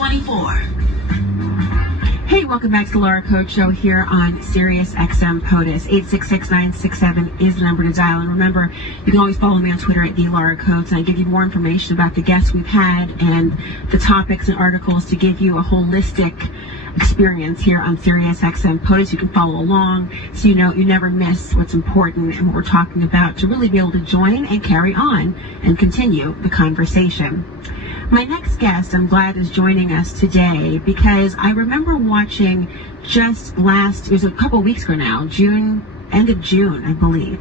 24. Hey, welcome back to the Laura Coach Show here on Sirius XM POTUS. 866-967 is the number to dial. And remember, you can always follow me on Twitter at @TheLauraCoach, and I give you more information about the guests we've had and the topics and articles to give you a holistic experience here on Sirius XM POTUS. You can follow along so you know you never miss what's important and what we're talking about to really be able to join and carry on and continue the conversation. My next guest, I'm glad, is joining us today because I remember watching it was a couple of weeks ago now, end of June, I believe.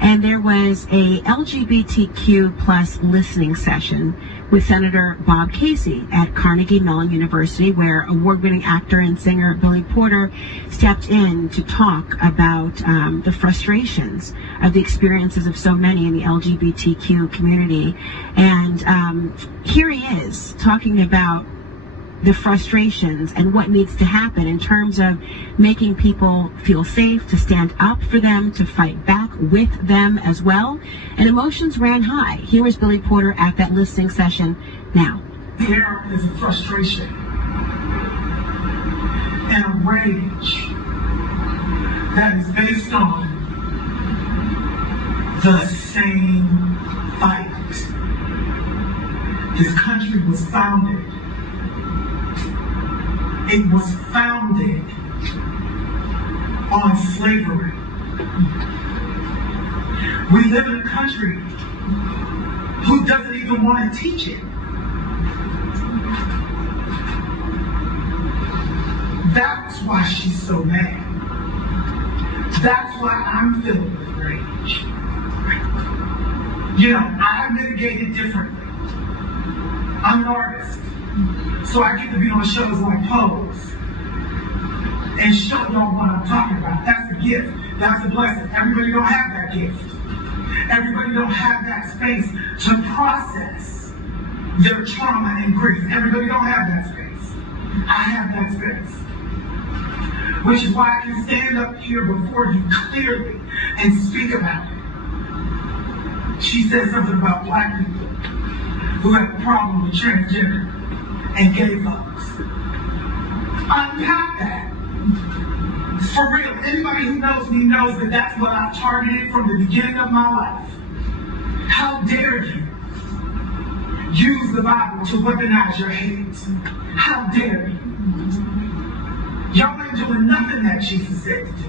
And there was a LGBTQ plus listening session with Senator Bob Casey at Carnegie Mellon University, where award-winning actor and singer Billy Porter stepped in to talk about the frustrations of the experiences of so many in the LGBTQ community. And here he is talking about the frustrations and what needs to happen in terms of making people feel safe, to stand up for them, to fight back with them as well. And emotions ran high. Here was Billy Porter at that listening session now. There is a frustration and a rage that is based on the same fight. This country was founded. It was founded on slavery. We live in a country who doesn't even want to teach it. That's why she's so mad. That's why I'm filled with rage. You know, I mitigate it differently. I'm an artist. So I get to be on shows like Pose and show y'all what I'm talking about. That's a gift. That's a blessing. Everybody don't have that gift. Everybody don't have that space to process their trauma and grief. Everybody don't have that space. I have that space. Which is why I can stand up here before you clearly and speak about it. She said something about black people who have a problem with transgender and gay folks. Unpack that. For real, anybody who knows me knows that that's what I've targeted from the beginning of my life. How dare you use the Bible to weaponize your hate? How dare you? Y'all ain't doing nothing that Jesus said to do.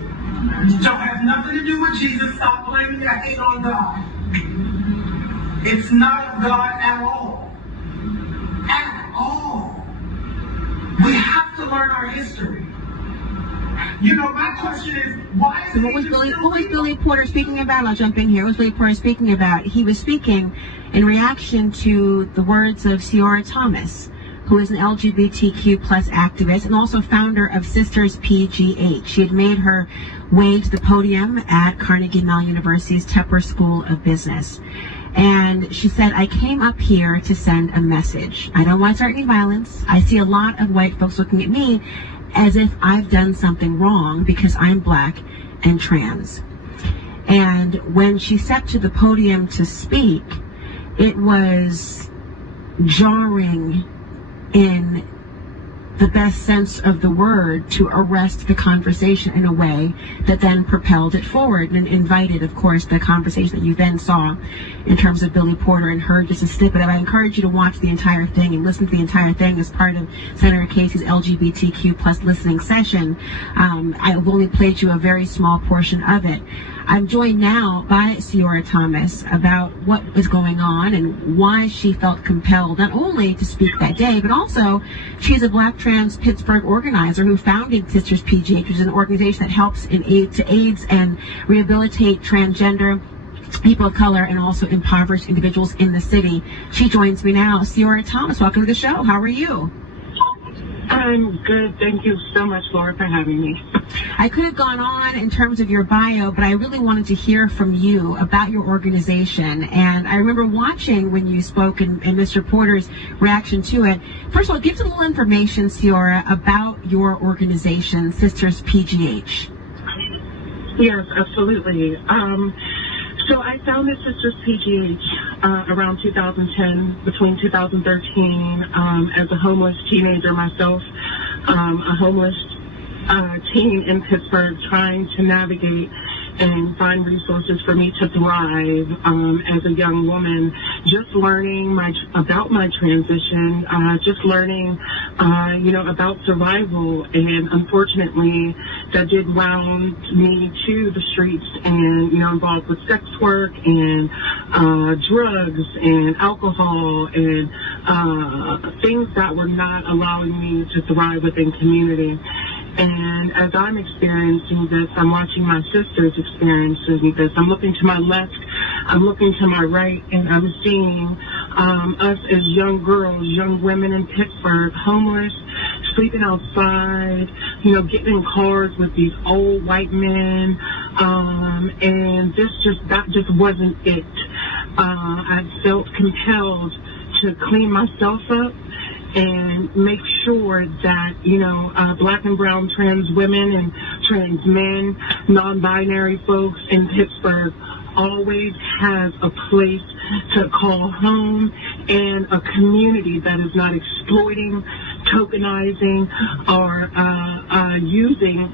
Don't have nothing to do with Jesus. Stop blaming your hate on God. It's not of God at all. At all. We have to learn our history. You know, my question is, why is what was Billy Porter speaking about? I'll jump in here. What was Billy Porter speaking about? He was speaking in reaction to the words of Ciora Thomas, who is an LGBTQ plus activist and also founder of SisTers PGH. She had made her way to the podium at Carnegie Mellon University's Tepper School of Business. And she said, I came up here to send a message. I don't want to start any violence. I see a lot of white folks looking at me as if I've done something wrong because I'm black and trans. And when she stepped to the podium to speak, it was jarring in the best sense of the word to arrest the conversation in a way that then propelled it forward and invited, of course, the conversation that you then saw in terms of Billy Porter and heard just a snippet of. I encourage you to watch the entire thing and listen to the entire thing as part of Senator Casey's LGBTQ plus listening session. I've only played you a very small portion of it. I'm joined now by Ciora Thomas about what was going on and why she felt compelled not only to speak that day, but also she's a Black trans Pittsburgh organizer who founded SisTers PGH, which is an organization that helps in aid to AIDS and rehabilitate transgender people of color and also impoverished individuals in the city. She joins me now. Ciora Thomas, welcome to the show. How are you? I'm good. Thank you so much, Laura, for having me. I could have gone on in terms of your bio, but I really wanted to hear from you about your organization. And I remember watching when you spoke and Mr. Porter's reaction to it. First of all, give us a little information, Ciora, about your organization, SisTers PGH. Yes, absolutely. So I founded SisTers PGH around 2010, between 2013, as a homeless teenager myself, a homeless teen in Pittsburgh, trying to navigate and find resources for me to thrive as a young woman, just learning about my transition, just learning, about survival. And unfortunately, that did wound me to the streets and, involved with sex work and drugs and alcohol and things that were not allowing me to thrive within community. And as I'm experiencing this, I'm watching my sisters experiencing this. I'm looking to my left, I'm looking to my right, and I'm seeing us as young girls, young women in Pittsburgh, homeless, sleeping outside, getting in cars with these old white men, and that just wasn't it. I felt compelled to clean myself up and make sure that, black and brown trans women and trans men, non-binary folks in Pittsburgh always has a place to call home and a community that is not exploiting, tokenizing, or using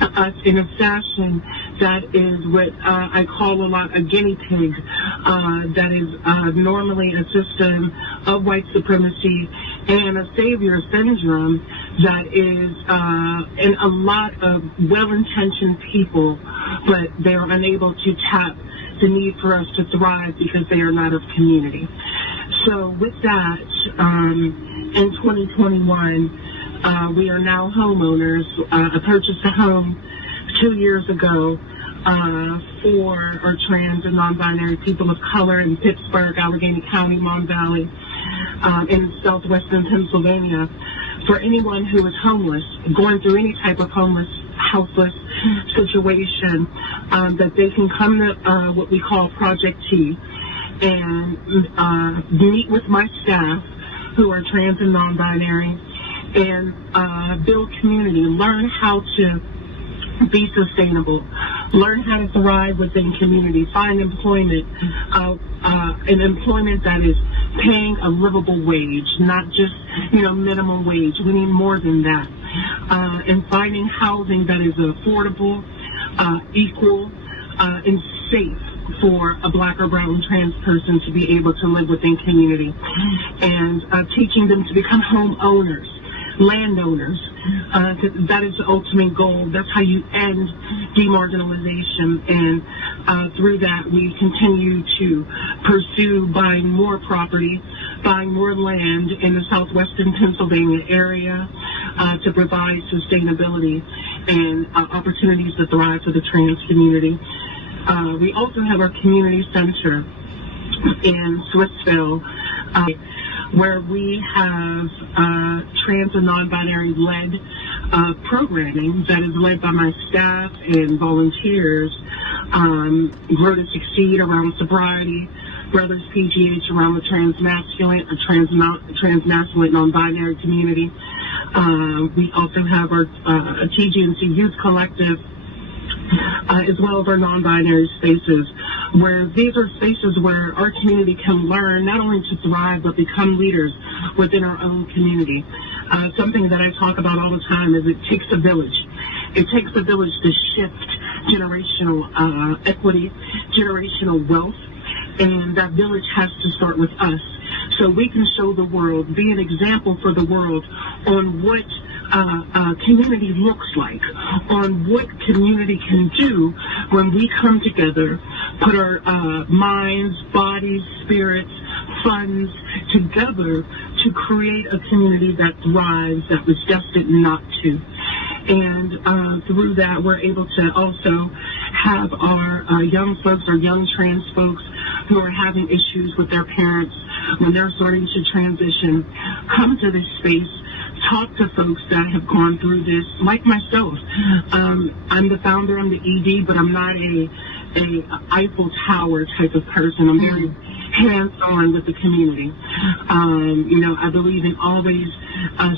us in a fashion that is what I call a lot a guinea pig, that is normally a system of white supremacy and a savior syndrome that is in a lot of well-intentioned people, but they are unable to tap the need for us to thrive because they are not of community. So with that, in 2021, we are now homeowners. I purchased a home 2 years ago for our trans and non-binary people of color in Pittsburgh, Allegheny County, Mon Valley, in southwestern Pennsylvania, for anyone who is homeless, going through any type of houseless situation, that they can come to what we call Project T and meet with my staff who are trans and non-binary and build community, learn how to be sustainable, learn how to thrive within community, find employment, an employment that is paying a livable wage, not just, minimum wage. We need more than that. And finding housing that is affordable, equal, and safe for a black or brown trans person to be able to live within community, and teaching them to become homeowners, landowners. That is the ultimate goal. That's how you end demarginalization. And through that, we continue to pursue buying more property, buying more land in the southwestern Pennsylvania area to provide sustainability and opportunities to thrive for the trans community. We also have our community center in Swissville, where we have trans and non-binary led programming that is led by my staff and volunteers. Grow to Succeed around sobriety, Brothers PGH around the transmasculine non-binary community. We also have our TGNC Youth Collective, as well as our non-binary spaces, where these are spaces where our community can learn not only to thrive, but become leaders within our own community. Something that I talk about all the time is it takes a village. It takes a village to shift generational equity, generational wealth, and that village has to start with us. So we can show the world, be an example for the world on what community looks like, on what community can do when we come together, put our minds, bodies, spirits, funds together to create a community that thrives, that was destined not to. And through that, we're able to also have our young folks, our young trans folks who are having issues with their parents when they're starting to transition, come to this space, talk to folks that have gone through this, like myself. I'm the founder, I'm the ED, but I'm not a Eiffel Tower type of person. I'm very hands-on with the community. I believe in always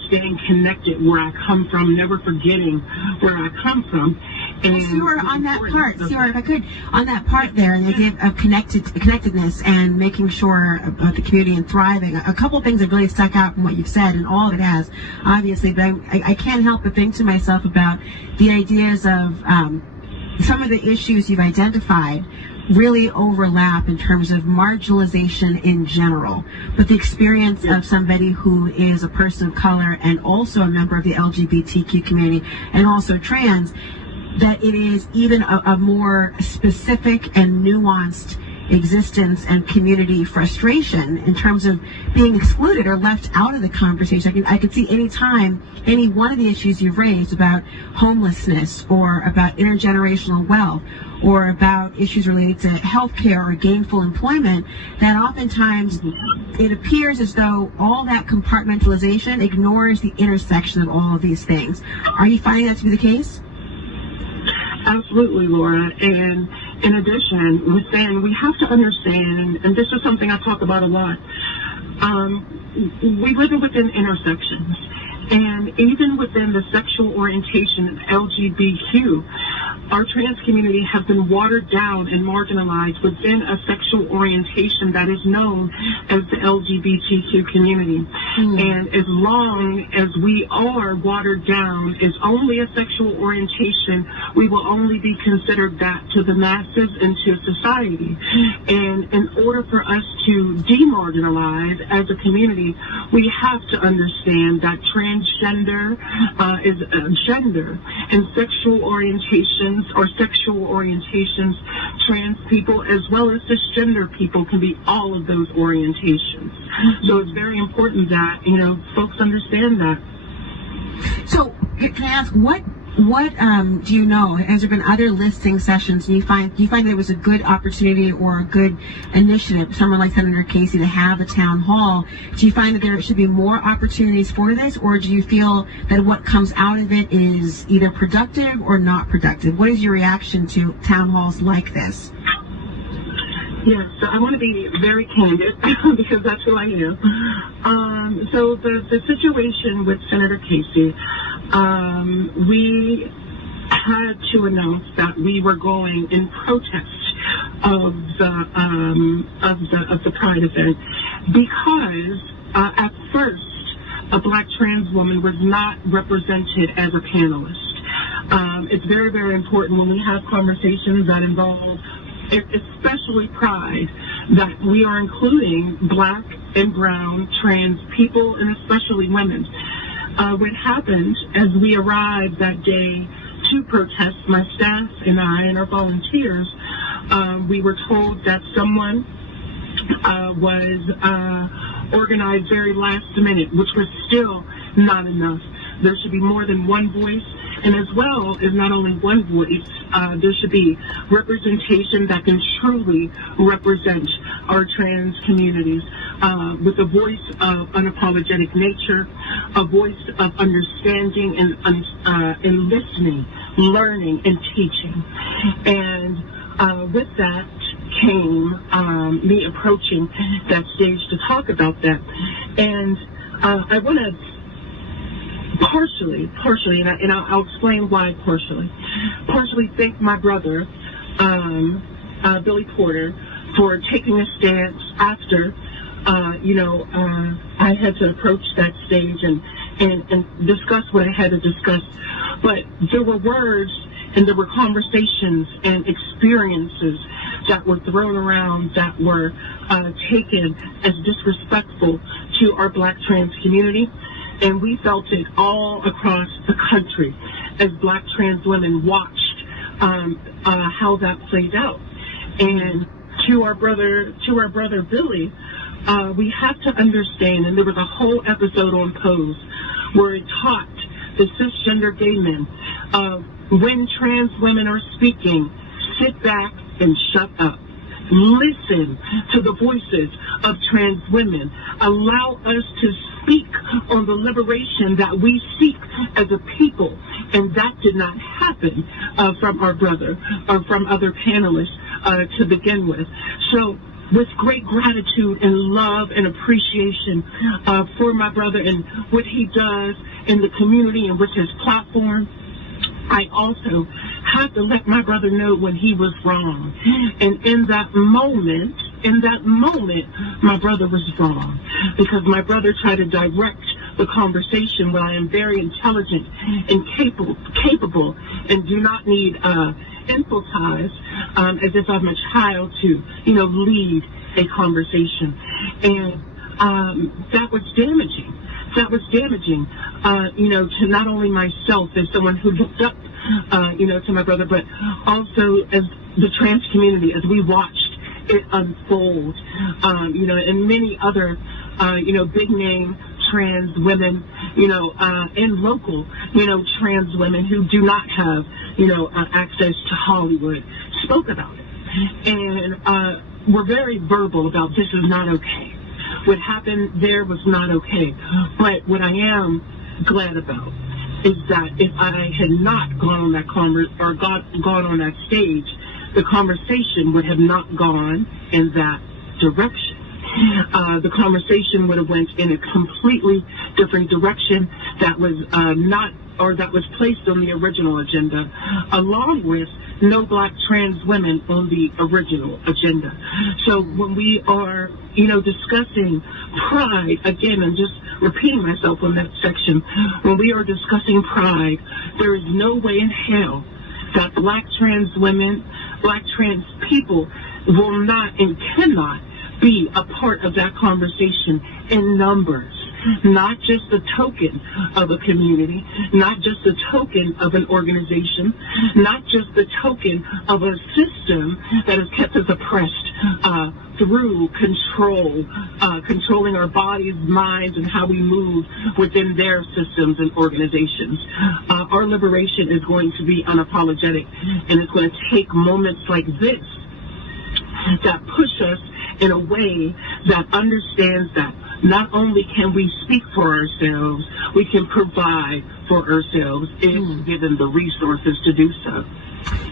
staying connected where I come from, never forgetting where I come from, And Ciora, on that part, Ciora, if I could, on that part there, and the idea of connectedness and making sure about the community and thriving, a couple of things have really stuck out from what you've said, and all of it has, obviously, but I can't help but think to myself about the ideas of some of the issues you've identified really overlap in terms of marginalization in general, but the experience of somebody who is a person of color and also a member of the LGBTQ community and also trans, that it is even a more specific and nuanced existence and community frustration in terms of being excluded or left out of the conversation. I could see any time any one of the issues you've raised about homelessness or about intergenerational wealth or about issues related to healthcare or gainful employment, that oftentimes it appears as though all that compartmentalization ignores the intersection of all of these things. Are you finding that to be the case? Absolutely, Laura. And in addition, within, we have to understand, and this is something I talk about a lot, we live within intersections. And even within the sexual orientation of LGBTQ, our trans community has been watered down and marginalized within a sexual orientation that is known as the LGBTQ community. And as long as we are watered down as only a sexual orientation, we will only be considered that to the masses and to society. And in order for us to demarginalize as a community, we have to understand that transgender is gender, and sexual orientations trans people as well as cisgender people can be all of those orientations. So it's very important that, folks understand that. So can I ask, what do you know, has there been other listening sessions, and do you find there was a good opportunity or a good initiative, someone like Senator Casey, to have a town hall? Do you find that there should be more opportunities for this, or do you feel that what comes out of it is either productive or not productive? What is your reaction to town halls like this? Yes, so I want to be very candid because that's who I am. So the situation with Senator Casey, we had to announce that we were going in protest of the Pride event because at first a Black trans woman was not represented as a panelist. It's very, very important when we have conversations that involve especially Pride, that we are including Black and brown trans people and especially women. What happened as we arrived that day to protest, my staff and I and our volunteers, we were told that someone was organized very last minute, which was still not enough. There should be more than one voice, and as well as not only one voice, there should be representation that can truly represent our trans communities with a voice of unapologetic nature, a voice of understanding and listening, learning, and teaching. And with that came me approaching that stage to talk about that. And I want to partially, and I'll explain why partially thank my brother, Billy Porter, for taking a stance after, I had to approach that stage and discuss what I had to discuss. But there were words and there were conversations and experiences that were thrown around that were taken as disrespectful to our Black trans community. And we felt it all across the country as Black trans women watched how that played out. And to our brother Billy, we have to understand, and there was a whole episode on Pose where it taught the cisgender gay men, when trans women are speaking, sit back and shut up. Listen to the voices of trans women. Allow us to speak on the liberation that we seek as a people. And that did not happen from our brother or from other panelists to begin with. So with great gratitude and love and appreciation for my brother and what he does in the community and with his platform, I also had to let my brother know when he was wrong. And in that moment, my brother was wrong, because my brother tried to direct the conversation when I am very intelligent and capable and do not need emphasize as if I'm a child to, lead a conversation. And that was damaging. To not only myself as someone who looked up, to my brother, but also as the trans community, as we watched it unfold, and many other, big name trans women, and local, trans women who do not have, access to Hollywood spoke about it. And were very verbal about this is not okay. What happened there was not okay. But what I am glad about is that if I had not gone on that gone on that stage, the conversation would have not gone in that direction. The conversation would have went in a completely different direction that was that was placed on the original agenda, along with no black trans women on the original agenda. So when we are, discussing pride, again, I'm just repeating myself on that section, when we are discussing pride, there is no way in hell that black trans women, black trans people will not and cannot be a part of that conversation in numbers. Not just the token of a community, not just the token of an organization, not just the token of a system that has kept us oppressed through controlling our bodies, minds, and how we move within their systems and organizations. Our liberation is going to be unapologetic, and it's going to take moments like this that push us in a way that understands that not only can we speak for ourselves, we can provide for ourselves if given the resources to do so.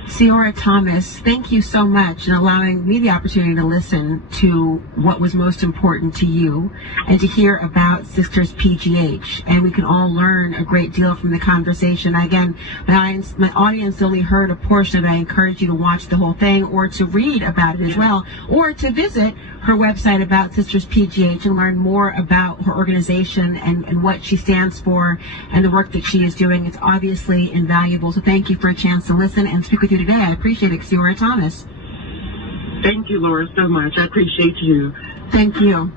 Ciora Thomas, thank you so much in allowing me the opportunity to listen to what was most important to you and to hear about SisTers PGH. And we can all learn a great deal from the conversation. Again, my audience only heard a portion of it. I encourage you to watch the whole thing or to read about it as well, or to visit her website about SisTers PGH and learn more about her organization and what she stands for and the work that she is doing. It's obviously invaluable. So thank you for a chance to listen and speak with you today. I appreciate it, Ciora Thomas. Thank you, Laura, so much. I appreciate you. Thank you.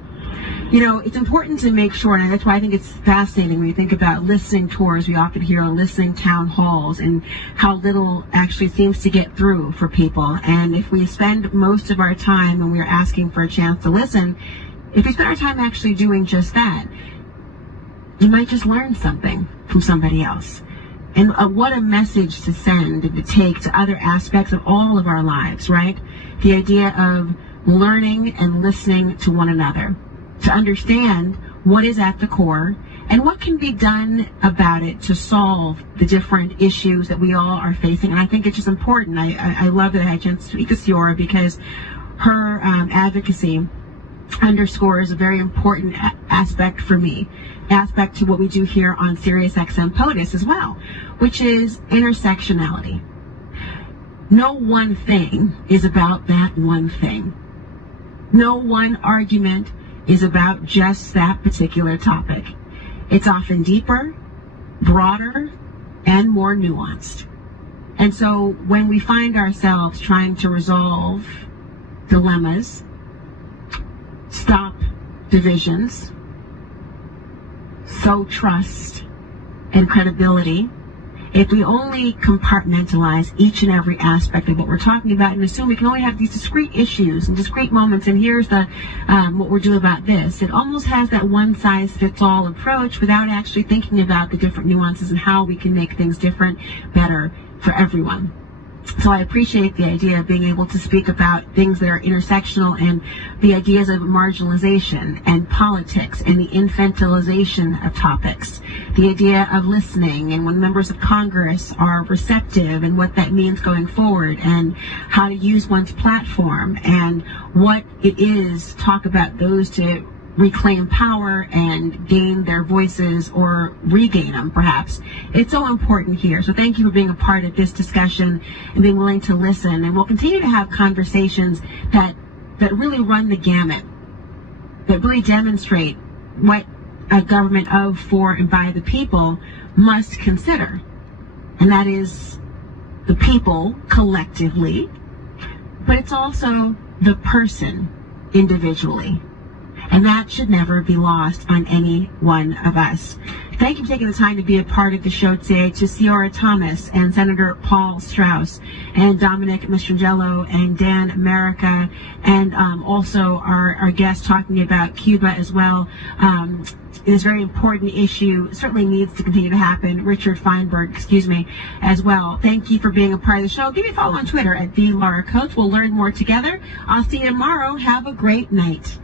It's important to make sure, and that's why I think it's fascinating when you think about listening tours. We often hear listening town halls and how little actually seems to get through for people. And if we spend most of our time when we're asking for a chance to listen, if we spend our time actually doing just that, you might just learn something from somebody else. And what a message to send and to take to other aspects of all of our lives, right? The idea of learning and listening to one another, to understand what is at the core and what can be done about it to solve the different issues that we all are facing. And I think it's just important. I love that I had a chance to speak to Ciora because her advocacy underscores a very important aspect for me, aspect to what we do here on SiriusXM POTUS as well, which is intersectionality. No one thing is about that one thing. No one argument is about just that particular topic. It's often deeper, broader, and more nuanced. And so when we find ourselves trying to resolve dilemmas, stop divisions, sow trust and credibility, if we only compartmentalize each and every aspect of what we're talking about and assume we can only have these discrete issues and discrete moments, and here's the what we're doing about this, it almost has that one-size-fits-all approach without actually thinking about the different nuances and how we can make things different, better for everyone. So I appreciate the idea of being able to speak about things that are intersectional and the ideas of marginalization and politics and the infantilization of topics. The idea of listening and when members of Congress are receptive and what that means going forward and how to use one's platform and what it is to talk about those to reclaim power and gain their voices, or regain them perhaps. It's so important here. So thank you for being a part of this discussion and being willing to listen. And we'll continue to have conversations that really run the gamut, that really demonstrate what a government of, for, and by the people must consider. And that is the people collectively, but it's also the person individually. And that should never be lost on any one of us. Thank you for taking the time to be a part of the show today. To Ciora Thomas and Senator Paul Strauss and Dominic Mastrangelo and Dan America, and also our guest talking about Cuba as well. This very important issue certainly needs to continue to happen. Richard Feinberg, as well. Thank you for being a part of the show. Give me a follow on Twitter at @TheLauraCoates. We'll learn more together. I'll see you tomorrow. Have a great night.